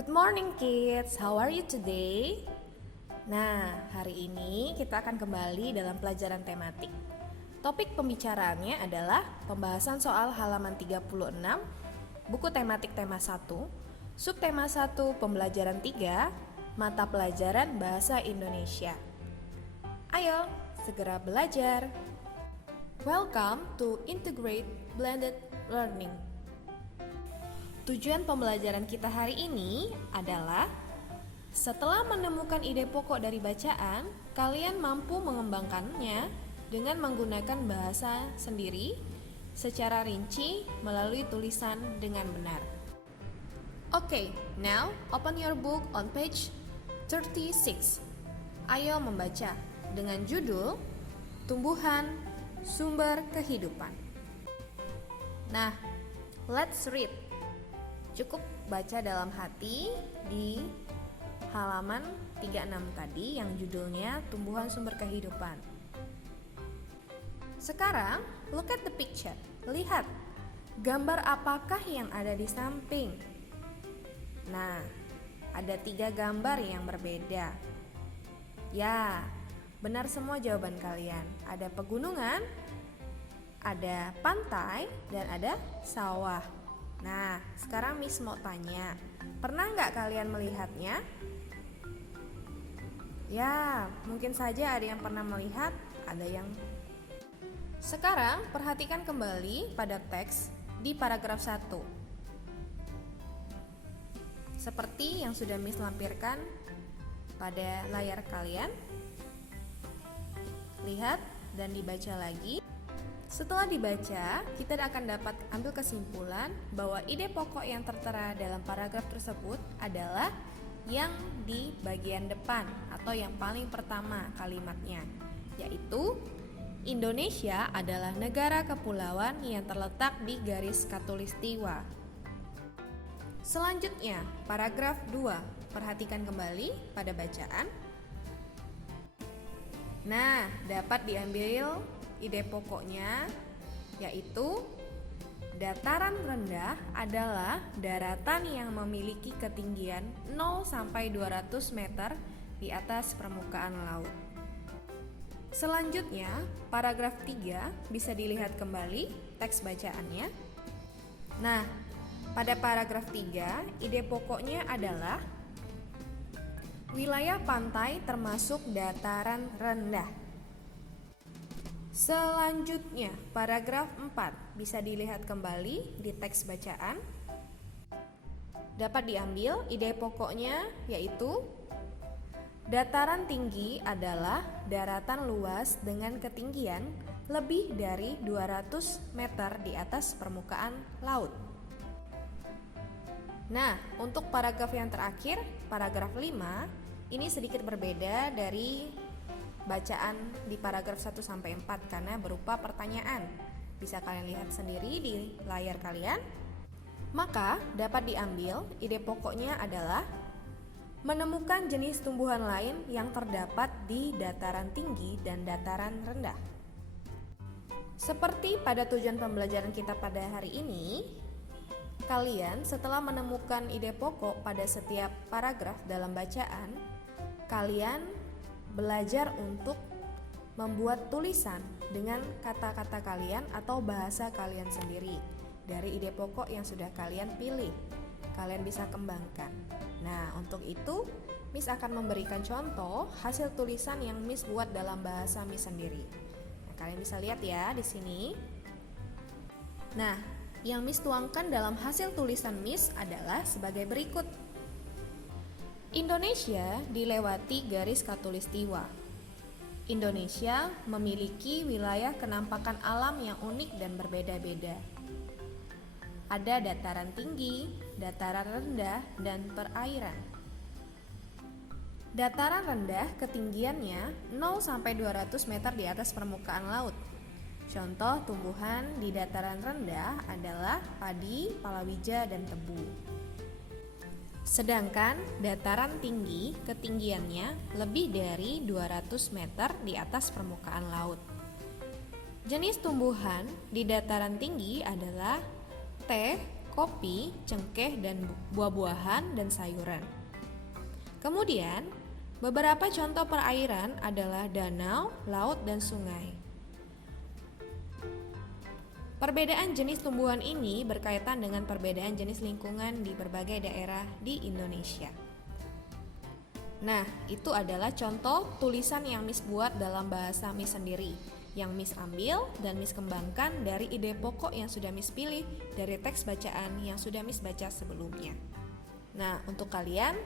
Good morning kids, how are you today? Nah, hari ini kita akan kembali dalam pelajaran tematik. Topik pembicaraannya adalah pembahasan soal halaman 36, buku tematik tema 1, subtema 1 pembelajaran 3, mata pelajaran bahasa Indonesia. Ayo, segera belajar. Welcome to Integrate Blended Learning. Tujuan pembelajaran kita hari ini adalah setelah menemukan ide pokok dari bacaan, kalian mampu mengembangkannya dengan menggunakan bahasa sendiri secara rinci melalui tulisan dengan benar. Okay, now open your book on page 36. Ayo membaca dengan judul Tumbuhan Sumber Kehidupan. Nah, let's read. Cukup baca dalam hati di halaman 36 tadi yang judulnya Tumbuhan Sumber Kehidupan. Sekarang, look at the picture. Lihat, gambar apakah yang ada di samping? Nah, ada 3 gambar yang berbeda. Ya, benar semua jawaban kalian. Ada pegunungan, ada pantai, dan ada sawah. Nah, sekarang Miss mau tanya, pernah nggak kalian melihatnya? Ya, mungkin saja ada yang pernah melihat, ada yang... Sekarang, perhatikan kembali pada teks di paragraf 1. Seperti yang sudah Miss lampirkan pada layar kalian. Lihat dan dibaca lagi. Setelah dibaca, kita akan dapat ambil kesimpulan bahwa ide pokok yang tertera dalam paragraf tersebut adalah yang di bagian depan atau yang paling pertama kalimatnya, yaitu Indonesia adalah negara kepulauan yang terletak di garis khatulistiwa. Selanjutnya, paragraf 2. Perhatikan kembali pada bacaan. Nah, dapat diambil ide pokoknya, yaitu dataran rendah adalah daratan yang memiliki ketinggian 0 sampai 200 meter di atas permukaan laut. Selanjutnya, paragraf 3 bisa dilihat kembali teks bacaannya. Nah, pada paragraf 3, ide pokoknya adalah wilayah pantai termasuk dataran rendah. Selanjutnya, paragraf 4 bisa dilihat kembali di teks bacaan. Dapat diambil ide pokoknya, yaitu dataran tinggi adalah daratan luas dengan ketinggian lebih dari 200 meter di atas permukaan laut. Nah, untuk paragraf yang terakhir, paragraf 5, ini sedikit berbeda dari bacaan di paragraf 1 sampai 4 karena berupa pertanyaan. Bisa kalian lihat sendiri di layar kalian. Maka dapat diambil ide pokoknya adalah menemukan jenis tumbuhan lain yang terdapat di dataran tinggi dan dataran rendah. Seperti pada tujuan pembelajaran kita pada hari ini, kalian setelah menemukan ide pokok pada setiap paragraf dalam bacaan, kalian belajar untuk membuat tulisan dengan kata-kata kalian atau bahasa kalian sendiri dari ide pokok yang sudah kalian pilih. Kalian bisa kembangkan. Nah, untuk itu Miss akan memberikan contoh hasil tulisan yang Miss buat dalam bahasa Miss sendiri. Nah, kalian bisa lihat ya di sini. Nah, yang Miss tuangkan dalam hasil tulisan Miss adalah sebagai berikut. Indonesia dilewati garis khatulistiwa. Indonesia memiliki wilayah kenampakan alam yang unik dan berbeda-beda. Ada dataran tinggi, dataran rendah, dan perairan. Dataran rendah ketinggiannya 0 sampai 200 meter di atas permukaan laut. Contoh tumbuhan di dataran rendah adalah padi, palawija, dan tebu. Sedangkan dataran tinggi ketinggiannya lebih dari 200 meter di atas permukaan laut. Jenis tumbuhan di dataran tinggi adalah teh, kopi, cengkeh, dan buah-buahan dan sayuran. Kemudian, beberapa contoh perairan adalah danau, laut, dan sungai. Perbedaan jenis tumbuhan ini berkaitan dengan perbedaan jenis lingkungan di berbagai daerah di Indonesia. Nah, itu adalah contoh tulisan yang Miss buat dalam bahasa Miss sendiri, yang Miss ambil dan Miss kembangkan dari ide pokok yang sudah Miss pilih dari teks bacaan yang sudah Miss baca sebelumnya. Nah, untuk kalian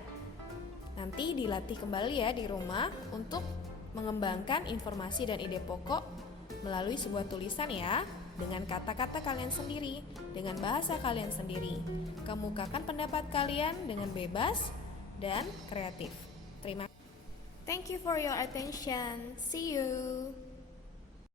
nanti dilatih kembali ya di rumah untuk mengembangkan informasi dan ide pokok melalui sebuah tulisan ya, dengan kata-kata kalian sendiri, dengan bahasa kalian sendiri. Kemukakan pendapat kalian dengan bebas dan kreatif. Terima kasih. Thank you for your attention. See you.